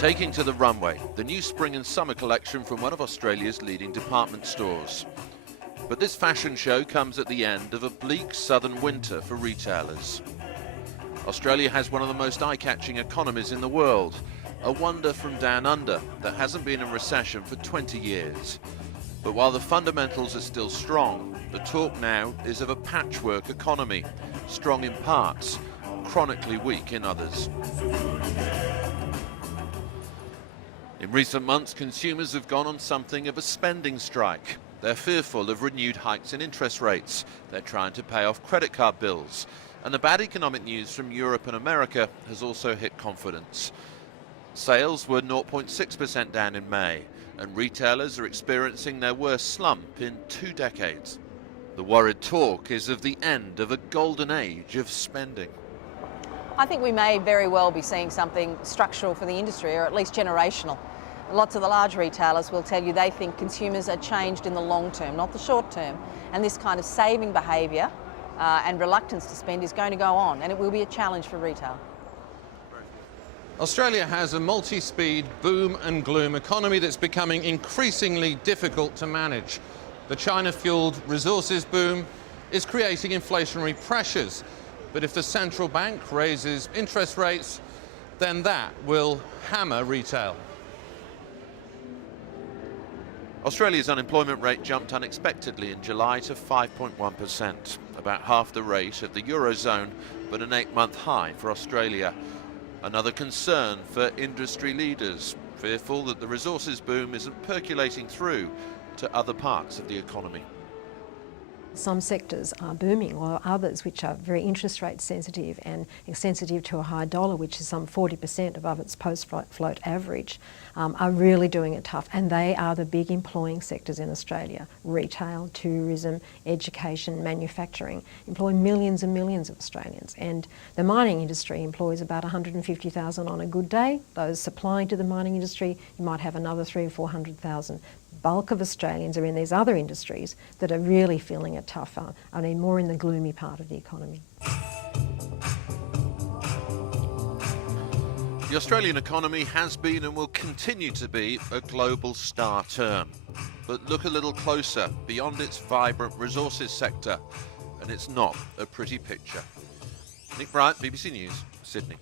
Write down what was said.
Taking to the runway, the new spring and summer collection from one of Australia's leading department stores. But this fashion show comes at the end of a bleak southern winter for retailers. Australia has one of the most eye-catching economies in the world, a wonder from down under that hasn't been in recession for 20 years. But while the fundamentals are still strong, the talk now is of a patchwork economy, strong in parts, chronically weak in others. In recent months, consumers have gone on something of a spending strike. They're fearful of renewed hikes in interest rates. They're trying to pay off credit card bills. And the bad economic news from Europe and America has also hit confidence. Sales were 0.6% down in May, and retailers are experiencing their worst slump in 2 decades. The worried talk is of the end of a golden age of spending. I think we may very well be seeing something structural for the industry, or at least generational. Lots of the large retailers will tell you they think consumers are changed in the long term, not the short term. And this kind of saving behaviour and reluctance to spend is going to go on, and it will be a challenge for retail. Australia has a multi-speed boom and gloom economy that's becoming increasingly difficult to manage. The China-fueled resources boom is creating inflationary pressures. But if the central bank raises interest rates, then that will hammer retail. Australia's unemployment rate jumped unexpectedly in July to 5.1%, about half the rate of the Eurozone, but an 8-month high for Australia. Another concern for industry leaders, fearful that the resources boom isn't percolating through to other parts of the economy. Some sectors are booming, while others, which are very interest rate sensitive and sensitive to a high dollar, which is some 40% above its post-float average, are really doing it tough. And they are the big employing sectors in Australia. Retail, tourism, education, manufacturing employ millions and millions of Australians. And the mining industry employs about 150,000 on a good day. Those supplying to the mining industry, you might have another 300,000 or 400,000. Bulk of Australians are in these other industries that are really feeling it tougher. I mean, more in the gloomy part of the economy. The Australian economy has been and will continue to be a global star term. But look a little closer beyond its vibrant resources sector, and it's not a pretty picture. Nick Bryant, BBC News, Sydney.